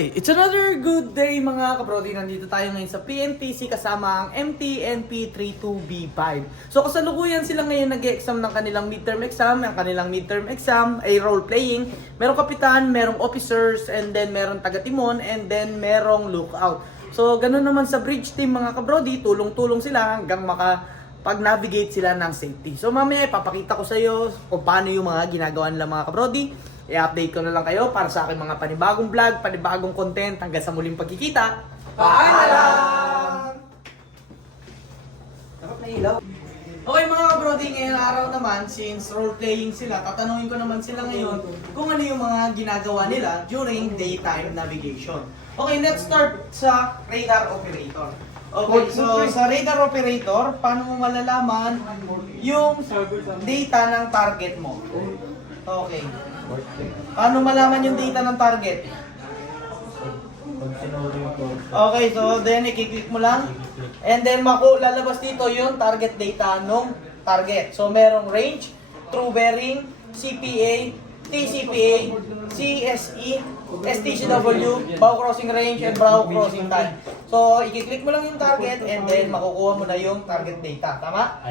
It's another good day mga kabrodi. Nandito tayo ngayon sa PNPC kasama ang MTNP32B5. So kasalukuyan sila ngayon nag-exam ng kanilang midterm exam. Ang kanilang midterm exam ay role playing. Merong kapitan, merong officers, and then merong taga-timon, and then merong lookout. So ganun naman sa bridge team mga kabrodi, tulong-tulong sila hanggang pag-navigate sila ng safety. So mamaya ipapakita ko sa iyo kung paano yung mga ginagawa nila mga kabrodi. I-update ko na lang kayo para sa aking mga panibagong vlog, panibagong content. Hanggang sa muling pagkikita. Paalam! Dapat may ilaw. Okay mga kabrodi, ngayong araw naman, since role-playing sila, tatanungin ko naman sila ngayon kung ano yung mga ginagawa nila during daytime navigation. Okay, let's start sa radar operator. Okay, so sa radar operator, paano mo malalaman yung data ng target mo? Okay. Paano malaman yung data ng target? Okay, so then i-click mo lang. And then lalabas dito yung target data nung target. So merong range, true bearing, CPA, TCPA, CSE, STCW, bow crossing range, and bow crossing time. So i-click mo lang yung target and then makukuha mo na yung target data. Tama?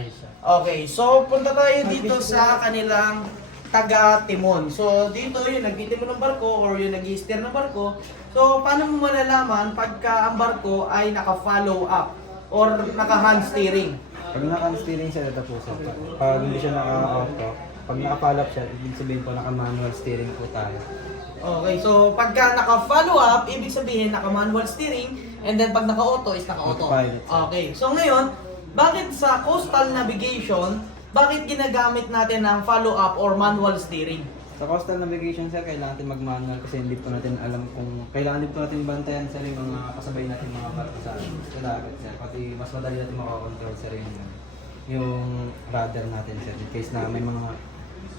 Okay, so punta tayo dito sa kanilang taga-timon. So, dito yung nagtitimon ng barko or yung nag-i-steer ng barko. So, paano mo malalaman pagka ang barko ay naka-follow up or naka-hand steering? Pag naka-hand steering siya, ito po sir. Pag hindi siya naka-auto, pag naka-follow up siya, ibig sabihin po naka-manual steering po tayo. Okay, so pagka naka-follow up, ibig sabihin naka-manual steering, and then pag naka-auto is naka-auto. Autopilot. Okay, so ngayon, bakit sa coastal navigation, bakit ginagamit natin ang follow-up or manual steering? Sa coastal navigation sir, kailangan natin mag-manual kasi hindi po natin alam kung kailangan din po natin bantayan sir yung mga kasabay natin mga barko sa dagat sir. Pati mas madali natin makakontrol sir yung radar natin sir in case na may mga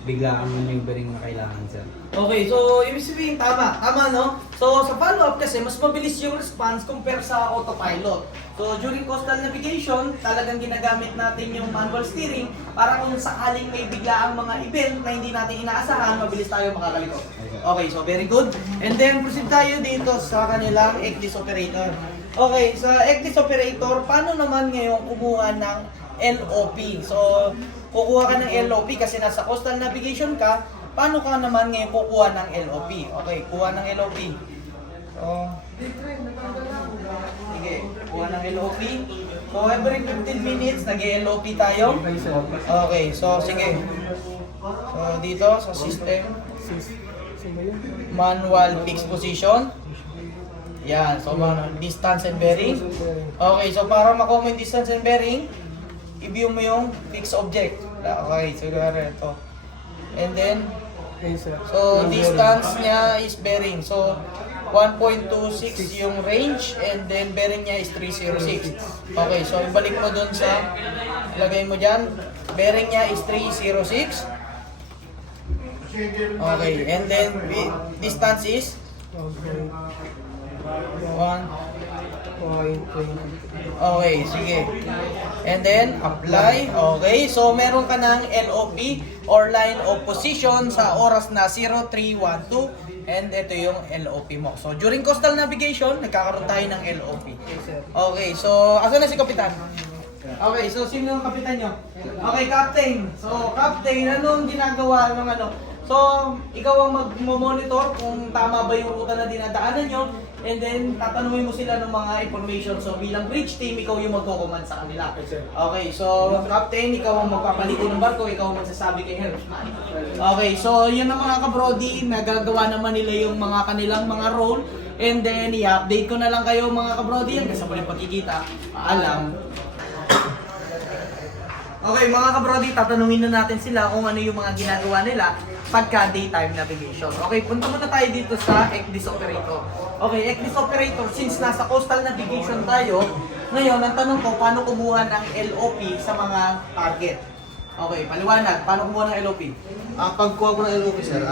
biglaang maneuvering na kailangan sir. Okay, so ibig sabihin tama no? So sa follow-up kasi mas mabilis yung response compare sa autopilot. So during coastal navigation, talagang ginagamit natin yung manual steering para kung sakaling may biglaang mga event na hindi natin inaasahan, mabilis tayo makakaliko. Okay, so very good. And then proceed tayo dito sa kanilang ECDIS operator. Okay, sa ECDIS operator, paano naman ngayon kumuha ng LOP? So kukuha ka ng LOP kasi nasa coastal navigation ka, paano ka naman ngayon kukuha ng LOP? Okay, kuha ng LOP. So, sige, kuha ng LOP. So, every 15 minutes, nag-LOP tayo. Okay, so sige. So, dito sa system, manual fixed position. Yan, so distance and bearing. Okay, so para makuha mo yung distance and bearing, i-view mo yung fixed object. Okay, siguro ito. And then, so distance niya is bearing. So, 1.26 yung range and then bearing niya is 306. Okay, so ibalik mo dun sa, lagay mo dyan, bearing niya is 306. Okay, and then distance is 1. Okay, sige. And then, apply. Okay, so meron ka ng LOP or line of position sa oras na 0312 and ito yung LOP mo. So, during coastal navigation, nagkakaroon tayo ng LOP. Okay, so, asan na si Kapitan? Okay, so sino ang kapitan nyo? Okay, Captain. So, Captain, anong ginagawa ng ano? So, ikaw ang mag-monitor kung tama ba yung ruta na dinadaanan nyo, and then tatanungin mo sila ng mga information. So, bilang bridge team, ikaw yung magko-command sa kanila. Okay, so Captain, ikaw ang magpapaliko ng barko, ikaw ang magsasabi kay helmsman. Okay, so yun ang mga kabrodi, nagagawa naman nila yung mga kanilang mga role, and then i-update ko na lang kayo mga kabrodi, hanggang sa muling pagkikita. Paalam. Okay, mga kabrodi, tatanungin na natin sila kung ano yung mga ginagawa nila pagka daytime navigation. Okay, punta muna tayo dito sa ECDIS operator. Okay, ECDIS operator, since nasa coastal navigation tayo, ngayon, ang tanong ko, paano kumuha ng LOP sa mga target? Okay, paliwanag, paano kumuha ng LOP? Pagkuha ko ng LOP sir,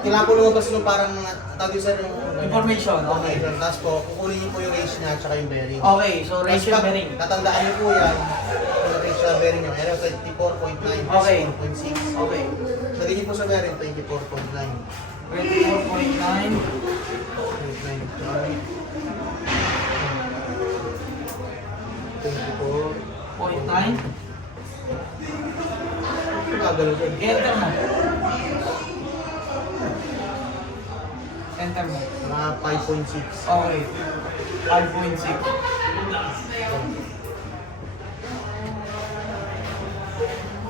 kailangan ko lumabas yung parang tawag sir yung Information, okay. Tapos po, kukunin niyo po yung range niya at saka yung bearing. Okay, so range and bearing. Tatandaan niyo po yan, yung range sa bearing niyo, meron 24.9, Okay. 24.6. Okay. Lagyan niyo po sa bearing 24.9. 24.9. 24. 0.9. Gagano sir. Enter mo. Enter mo. Mga 5.6. Okay. 5.6.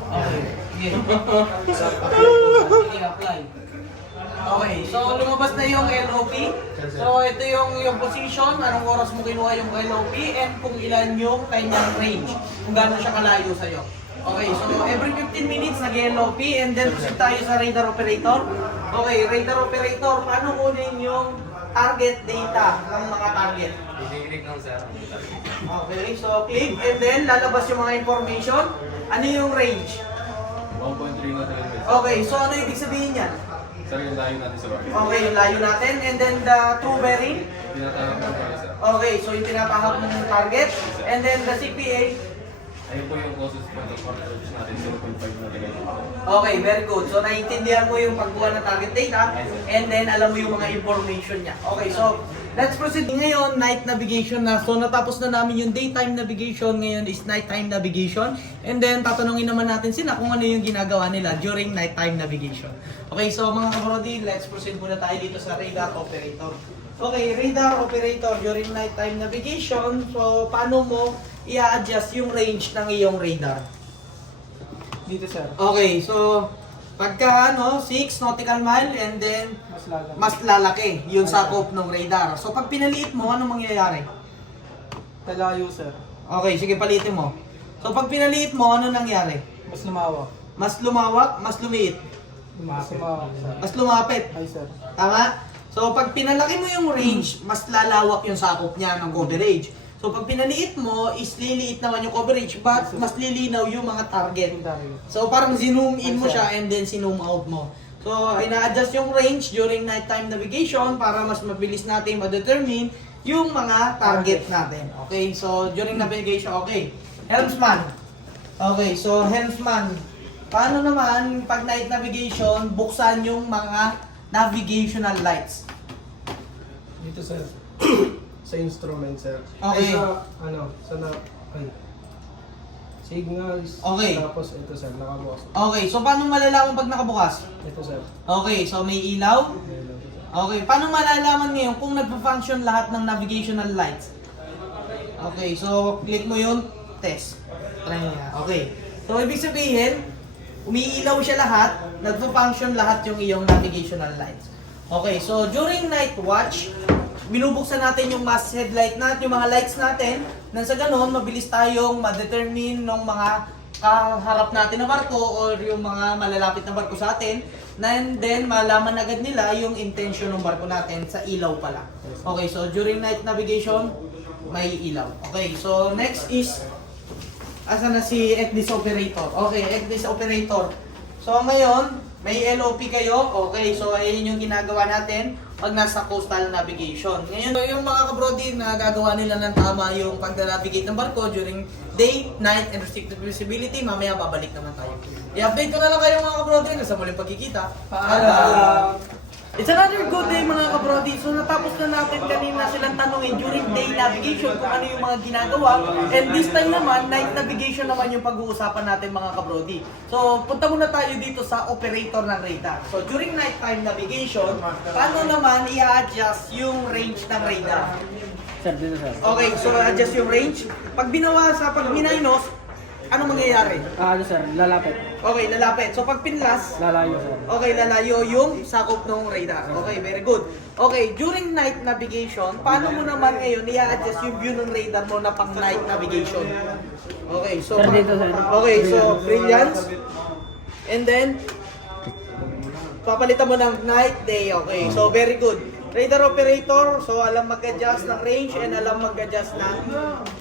Okay. Sige. Sige, apply. Okay, so lumabas na yung LOP. So ito yung position, anong oras mo kinuha yung LOP, and kung ilan yung kanyang range, kung gano'n siya kalayo sa'yo. Okay, so every 15 minutes nag-LOP, and then proceed tayo sa radar operator. Okay, radar operator, paano kunin yung target data ng mga target? Click lang sir. Okay, so click, and then lalabas yung mga information. Ano yung range? 1.3 na talaga. Okay, so ano ibig sabihin yan? Sir, yung layo natin sa bakit. Okay, yung layo natin, and then the true bearing. Tinatawag ko para sir. Okay, so yung tinatahak mong target, and then the CPA. Ayun po yung closest point of approach natin, 0.5 na talaga. Okay, very good. So naiintindihan mo yung pagkuha ng target data, and then alam mo yung mga information niya. Okay, so let's proceed. Ngayon, night navigation na. So natapos na namin yung daytime navigation, ngayon is nighttime navigation. And then tatanungin naman natin sila kung ano yung ginagawa nila during nighttime navigation. Okay, so mga kabrodi, let's proceed muna tayo dito sa radar operator. Okay, radar operator during nighttime navigation. So paano mo i-adjust yung range ng iyong radar? Dito sir, Okay, so pagka 6 nautical mile, and then mas lalang. mas lalaki yung sakop ng radar. So pag pinaliit mo, ano mangyayari? Talayo sir, Okay, sige, palitin mo. So pag pinaliit mo, ano nangyari? mas lumawak. Mas lumawak, mas lumiit, Sumawak sir. mas lumapit. Ay sir, Tama? So pag pinalaki mo yung range, mas lalawak yung sakop niya ng coverage. So pag pinaliit mo, is liliit naman yung coverage, but mas lilinaw yung mga target. yung tayo. So parang zoom in mo siya and then zoom out mo. So ina-adjust yung range during nighttime navigation para mas mabilis natin ma-determine yung mga target natin. Okay, so during navigation, okay. Helmsman. Okay, so helmsman. Paano naman pag night navigation, buksan yung mga navigational lights? Dito sir, sa instrument sir. Okay. Ay, ay. Signals. Okay. Tapos ito sir, nakabukas. Okay, so paano malalaman pag nakabukas? Ito sir. Okay, so may ilaw. Ayun lang, sir. Okay, paano malalaman ngayon kung nagpa-function lahat ng navigational lights? Okay, so click mo yun, test. Try mo yan. Okay. So ibig sabihin, umiilaw siya lahat, nagpa-function lahat yung iyong navigational lights. Okay, so during night watch, binubuksan natin yung mass headlight natin, yung mga lights natin, nang sa ganun, mabilis tayong ma-determine ng mga kaharap natin na barko or yung mga malalapit na barko sa atin, and then malaman agad nila yung intention ng barko natin sa ilaw pala. Okay, so during night navigation, may ilaw. Okay, so next is, asa na si ECDIS operator? Okay, ECDIS operator. So ngayon, may LOP kayo. Okay, so ayun yung ginagawa natin pag nasa coastal navigation. Ngayon, yung mga kabrodi na gagawa nila ng tama yung pag-navigate ng barko during day, night, and restricted visibility, mamaya babalik naman tayo. I-update ko na lang kayo mga kabrodi sa muling pagkikita. Paalam! It's another good day mga kabrodi. So natapos na natin kanina silang tanongin during day navigation kung ano yung mga ginagawa. And this time naman, night navigation naman yung pag-uusapan natin mga kabrodi. So punta muna tayo dito sa operator ng radar. So during nighttime navigation, paano naman i-adjust yung range ng radar? Sir, dito sir. Okay, so adjust yung range. Pag pag minus, ano mangyayari? Ano sir, lalapit. Okay, lalapit. So pag pinlas, Lalayo sir. okay, lalayo yung sakop ng radar. Okay, very good. Okay, during night navigation, paano mo naman ngayon i-adjust yung view ng radar mo na pang night navigation? Okay, so Sir, dito, sir. Okay, so brilliance. And then papalitan mo ng night, day. Okay, so very good. Radar operator, so alam mag-adjust ng range and alam mag-adjust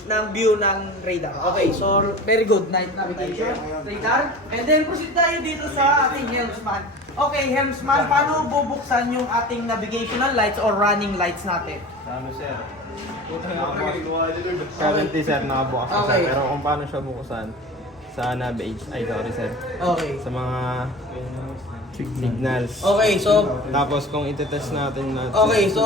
ng view ng radar. Okay, so very good. Night navigation, radar. And then proceed tayo dito sa ating helmsman. Okay, helmsman, paano bubuksan yung ating navigational lights or running lights natin? Ano sir? 70 sir, nakabukas na Okay. sir. Pero kung paano siya bukusan, sa nav age, ay sorry sir. Okay. Sa mga signals. Okay, so Tapos kung itetest natin Okay, so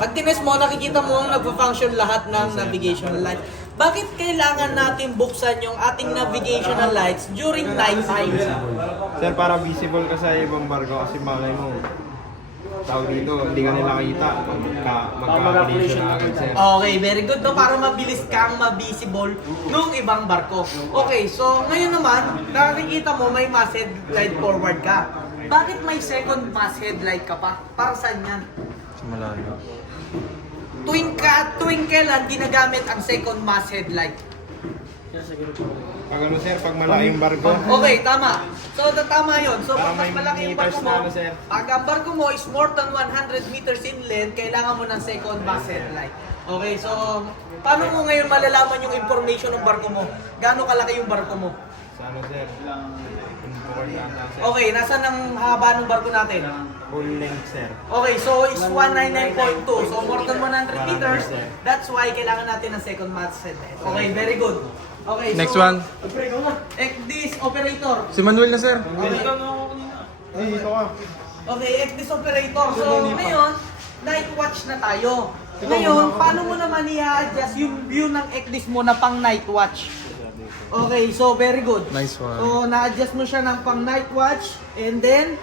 pag tinest mo, nakikita mo nagpa-function lahat ng navigational lights. Bakit kailangan natin buksan yung ating navigational lights during night time? Sir, para visible ka sa ibang barko kasi malay mo, tawag dito, hindi ka nila kita. Magka-collision na agad, sir. Okay, very good. No? Para mabilis kang ma-visible nung ibang barko. Okay, so ngayon naman, nakikita mo may masthead light forward ka. Bakit may second masthead light ka pa? Para saan yan? Malayo. Tuwing kailan ginagamit ang second masthead light? Pag ano, sir, pag malaki yung barko, Okay, tama. So, tama yun. So, Para pag mas may malaki yung barko meters mo, na ano, sir. pag ang barko mo is more than 100 meters in length, kailangan mo ng second masthead light. Okay, so, paano mo ngayon malalaman yung information ng barko mo? Gaano kalaki yung barko mo? sa ano, sir, forward ata, sir. Okay, nasan ang haba ng barko natin? Full length, sir. Okay, so is 199.2. So more than 100 meters. That's why kailangan natin ng second masthead light. Okay, very good. Okay, Next so, one. ECDIS operator. Si Manuel na, sir. Okay, ECDIS operator. So ngayon, night watch na tayo. Ngayon, paano mo naman i-adjust yung view ng ECDIS mo na pang night watch? Okay, so very good. Nice one. So, na-adjust mo siya ng pang night watch and then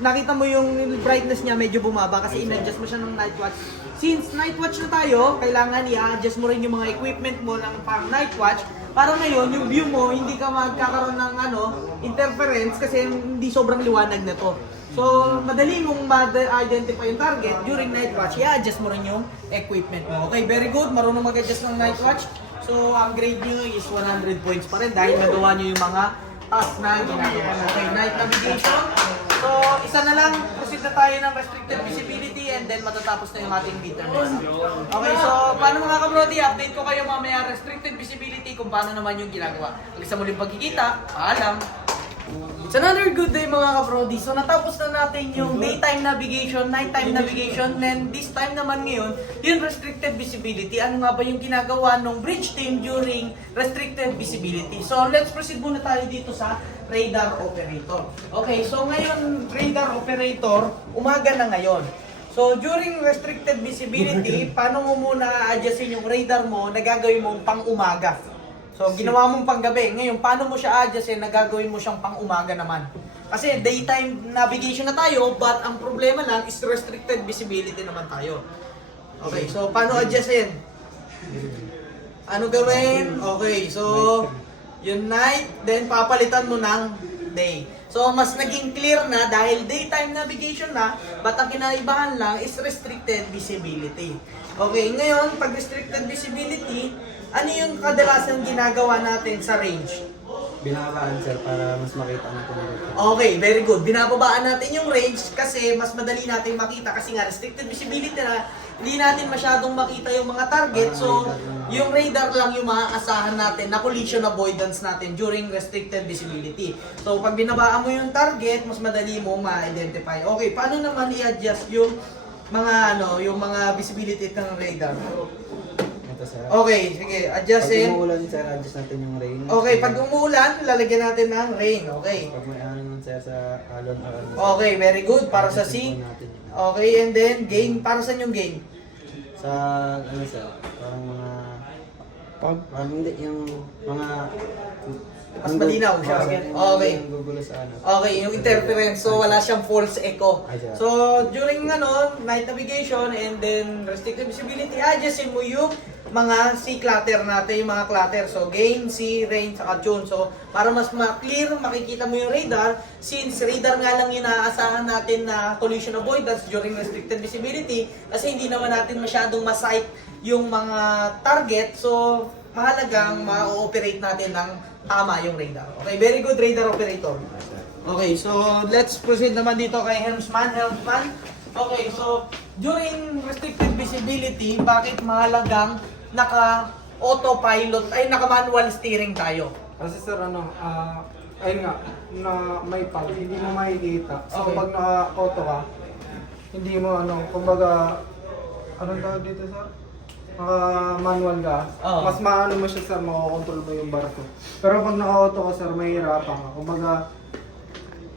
nakita mo yung brightness niya medyo bumaba kasi in-adjust mo siya ng night watch. Since night watch na tayo, kailangan i-adjust mo rin yung mga equipment mo ng pang night watch para ngayon yung view mo hindi ka magkakaroon ng interference kasi hindi sobrang liwanag na to. So, madali mong ma-identify yung target during night watch, i-adjust mo rin yung equipment mo. Okay, very good. Marunong mag-adjust ng night watch. So, ang grade nyo is 100 points pa rin dahil nagawa nyo yung mga tasks na ginagawa natin. Night navigation. So, isa na lang, proceed na tayo ng restricted visibility and then matatapos na yung ating bitterness. Okay, so paano mga kabrodi, update ko kayo mamaya restricted visibility kung paano naman yung ginagawa. Hanggang sa muling pagkikita, paalam! It's another good day mga kabrodi. So natapos na natin yung daytime navigation, nighttime navigation, and this time naman ngayon, yung restricted visibility. Ano nga ba yung ginagawa ng bridge team during restricted visibility? So let's proceed muna tayo dito sa radar operator. Okay, so ngayon radar operator, umaga na ngayon. So during restricted visibility, paano mo muna adjustin yung radar mo na gagawin mong pang umaga? So, ginawa mong panggabi. Ngayon, paano mo siya adjustin na gagawin mo siyang pang-umaga naman? Kasi daytime navigation na tayo, but ang problema lang is restricted visibility naman tayo. Okay, so paano adjustin? Ano gawin? Okay, so yung night, then papalitan mo ng day. So, mas naging clear na dahil daytime navigation na, but ang kinaibahan lang is restricted visibility. Okay, ngayon, pag restricted visibility, ano yung kadalasan ginagawa natin sa range? Binabaan, sir, para mas makita natin dito. Okay, very good. Binababaan natin yung range kasi mas madali natin makita kasi nga restricted visibility na hindi natin masyadong makita yung mga target. So, yung radar lang yung maaasahan natin na collision avoidance natin during restricted visibility. So, pag binabaan mo yung target, mas madali mo ma-identify. Okay, paano naman i-adjust yung mga yung mga visibility ng radar? Ito, sir. Okay, sige, adjustin. Pag umuulan, sir, adjust natin yung rain. Okay, pag umuulan, lalagyan natin ng rain. Okay. Pag may ano nun, sir, sa alon or ano. Okay, very good. Para sa adjustin C. po natin yun. Okay, and then gain. Para saan yung gain? Sa, ano, sir, parang mga... Parang hindi, yung mga... Mas malinaw siya. Okay. Yung gugulo sa ano. Okay, yung interference. So, wala siyang false echo. So, during night navigation and then restricted visibility, adjustin mo yung mga C clutter natin, yung mga clutter. So, gain, C, range, saka tune. So, para mas clear, makikita mo yung radar. Since radar nga lang yung naaasahan natin na collision avoidance during restricted visibility, kasi hindi naman natin masyadong masight yung mga target. So, mahalagang ma-ooperate natin ng tama yung radar. Okay, very good radar operator. Okay, so let's proceed naman dito kay Helmsman. Okay, so during restricted visibility, bakit mahalagang naka-autopilot, ay naka-manual steering tayo? Kasi sir, ayun nga, na may pag, hindi mo makikita. So, Okay. pag naka-auto ka, hindi mo kumbaga, anong tawag dito sir? Naka-manual ka, Oo. mas maano mo siya sir, makakontrol mo yung barko. Pero pag naka-auto ka sir, mahirapan ka. Kumbaga,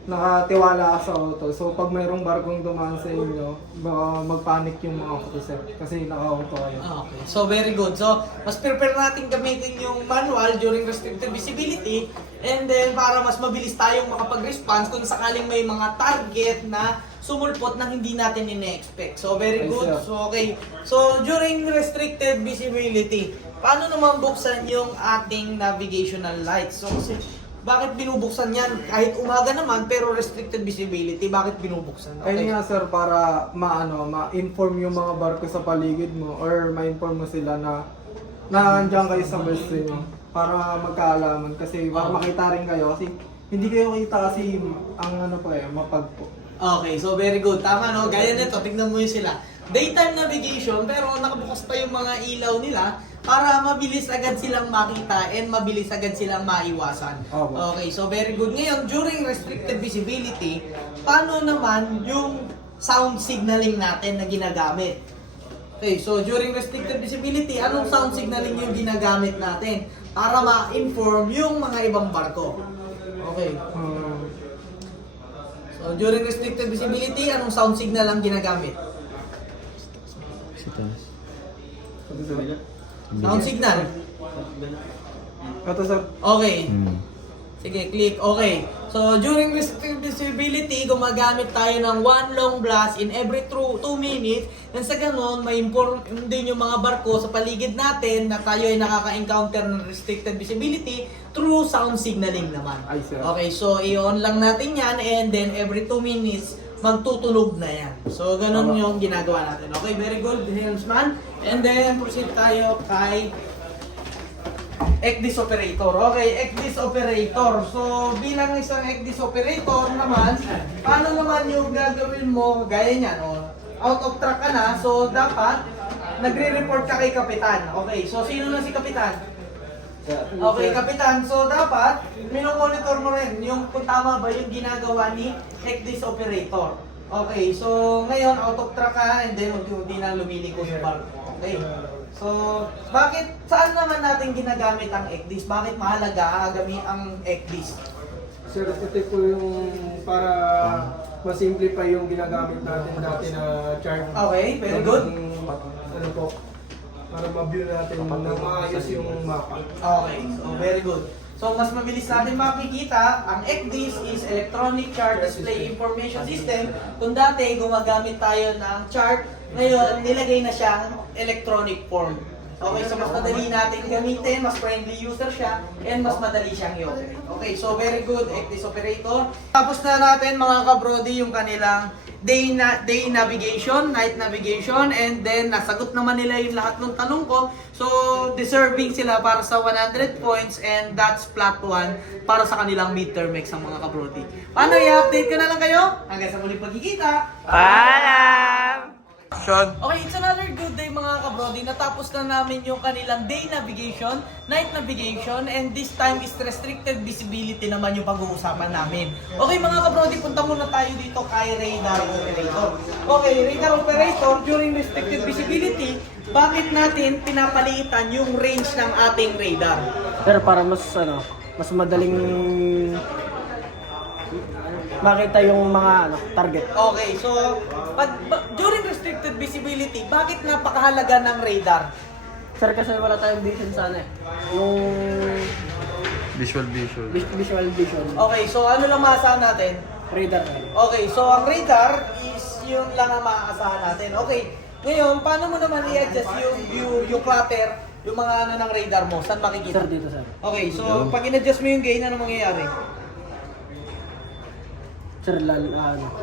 nakatiwala ka sa auto. So pag mayroong barkong dumaan sa inyo, baka mag-panic yung mga officer kasi naka-auto kayo. Okay, so very good. So, mas prepare natin gamitin yung manual during restricted visibility and then para mas mabilis tayong makapag-response kung sakaling may mga target na sumulpot na hindi natin ine-expect. So, very Yes, good. sir. So, okay. So, during restricted visibility, paano naman buksan yung ating navigational lights? So, kasi bakit binubuksan yan? Kahit umaga naman, pero restricted visibility, bakit binubuksan? Ayun nga sir, para ma-inform yung mga barko sa paligid mo or ma-inform mo sila na nandiyan kayo sa bus nyo para magkaalaman kasi para makita rin kayo kasi hindi kayo kita kasi ang mapagpo. Okay, so very good. Tama, no? Gaya nito, tignan mo yun sila. Daytime navigation, pero nakabukas pa yung mga ilaw nila para mabilis agad silang makita and mabilis agad silang maiwasan. Opo. Okay, so very good. Ngayon, during restricted visibility, paano naman yung sound signaling natin na ginagamit? Okay, so during restricted visibility, anong sound signaling yung ginagamit natin para ma-inform yung mga ibang barko? Okay. So during restricted visibility, anong sound signal ang ginagamit? Sound signal. Ito sir, Okay. Sige, click. Okay. So, during restricted visibility, gumagamit tayo ng one long blast in every 2 minutes. And sa ganun, may inform din yung mga barko sa paligid natin na tayo ay nakaka-encounter ng restricted visibility through sound signaling naman. Ay, sir. Okay, so i-on lang natin yan and then every 2 minutes, magtutunog na yan. So, ganun Tama. yung ginagawa natin. Okay, very good, Helmsman. And then, proceed tayo kay ECDIS operator. Okay, ECDIS operator. So, bilang isang ECDIS operator naman, paano naman yung gagawin mo? Gaya niyan, out of track ka na, so dapat nagre-report ka kay Kapitan. Okay, so sino na si Kapitan? Okay, Kapitan. So, dapat, minomonitor mo rin yung kung tama ba yung ginagawa ni ECDIS operator. Okay, so ngayon, out of track ka and then unti-unti na lumiliko yung barko. Okay. So, saan naman natin ginagamit ang ECDIS? Bakit mahalaga ang ECDIS? sir, ito po yung para ma-simplify yung ginagamit natin dati na chart. Okay, very good. Ano po? Para ma-view natin na maayos yung mapa. Okay, so very good. So, mas mabilis natin makikita, ang ECDIS is Electronic Chart Display Information System. Kung dati, gumagamit tayo ng chart, ngayon, nilagay na siyang electronic form. Okay, so mas madali natin gamitin, mas friendly user siya, and mas madali siyang i-operate. Okay, so very good, ECDIS operator. Tapos na natin mga kabrody yung kanilang day navigation, night navigation, and then nasagot naman nila yung lahat ng tanong ko. So, deserving sila para sa 100 points and that's flat 1 para sa kanilang midterm exam mga kabrody. Paano, i-update ko na lang kayo? Hanggang sa muling pagkikita. Paalam! Okay, it's another good day mga kabrody. Natapos na namin yung kanilang day navigation, night navigation, and this time is restricted visibility naman yung pag-uusapan namin. Okay mga kabrody, punta muna tayo dito kay radar operator. Okay, radar operator, during restricted visibility, bakit natin pinapalitan yung range ng ating radar? Pero para mas madaling makita yung mga target. Okay, so during restricted visibility, bakit napakahalaga ng radar? Sir, kasi wala tayong vision sana yung Visual. visual vision. Okay, so ano lang maasahan natin? Radar. Okay, so ang radar is yun lang ang maaasahan natin. Okay, ngayon, paano mo naman i-adjust yung view, yung clutter, yung mga ano ng radar mo? Saan makikita? Sir, dito sir. Okay, so pag in-adjust mo yung gain, ano mangyayari? Sir,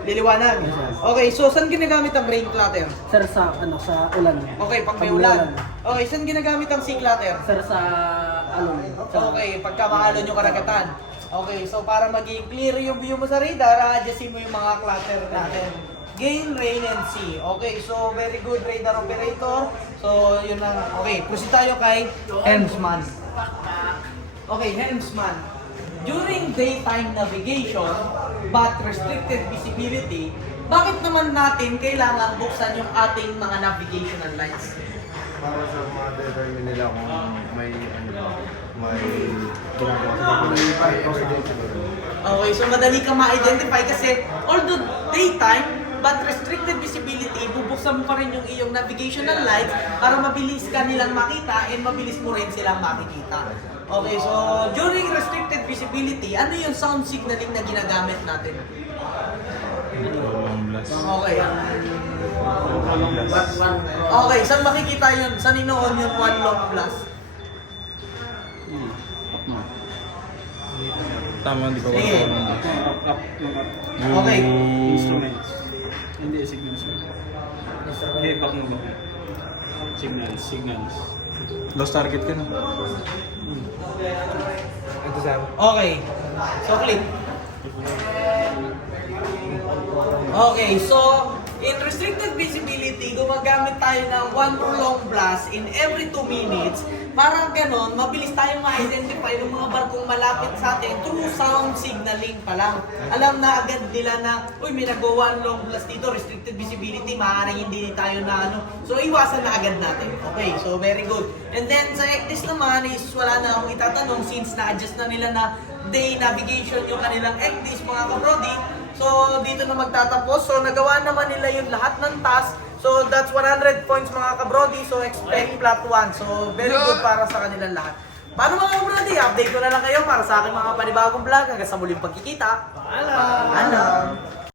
Liliwanag. Okay, so saan ginagamit ang rain clutter? sir sa ulan. Okay, pag may ulan. Okay, saan ginagamit ang sea clutter? Sir, sa alon. Okay, pagka maalon yung karagatan. Okay, so para maging clear yung view mo sa radar, adjustin mo yung mga clutter natin. Gain, rain, and sea. Okay, so very good radar operator. So, yun na. Okay, proceed tayo kay Helmsman. Okay, Helmsman. During daytime navigation, but restricted visibility, bakit naman natin kailangan buksan yung ating mga navigational lights? Para sa mga determine nila kung may ano ba, may ginagawa sa Okay, so madali ka ma-identify kasi although daytime, but restricted visibility, bubuksan mo pa rin yung iyong navigational lights para mabilis ka nilang makita and mabilis mo rin silang makikita. Okay, so during restricted visibility, ano yung sound signaling na ginagamit natin? Okay. Okay, saan makikita yun? Saan inoon yung one long plus? Tama, hindi ko Sige. Okay. Instruments. Hindi, signals. Okay, back mo ba? Signals. Lost target ka na. Ito sa Okay. So, click. Okay, so in restricted visibility, gumagamit tayo ng one long blast in every 2 minutes. Para ganon, mabilis tayong ma-identify ng mga barkong malapit sa atin through sound signaling pa lang. Alam na agad nila na, uy, may nagawa long blast dito, restricted visibility, maaaring hindi tayo na ano. So, iwasan na agad natin. Okay, so very good. And then, sa ECDIS naman is wala na akong itatanong since na-adjust na nila na day navigation yung kanilang ECDIS, mga kabrody. So, dito na magtatapos. So, nagawa naman nila yung lahat ng task. So, that's 100 points mga kabrody. So, expect flat 1. So, very good para sa kanilang lahat. Paano mga kabrody? Update ko na lang kayo para sa aking mga panibagong vlog. Hanggang sa muling pagkikita. Paalam!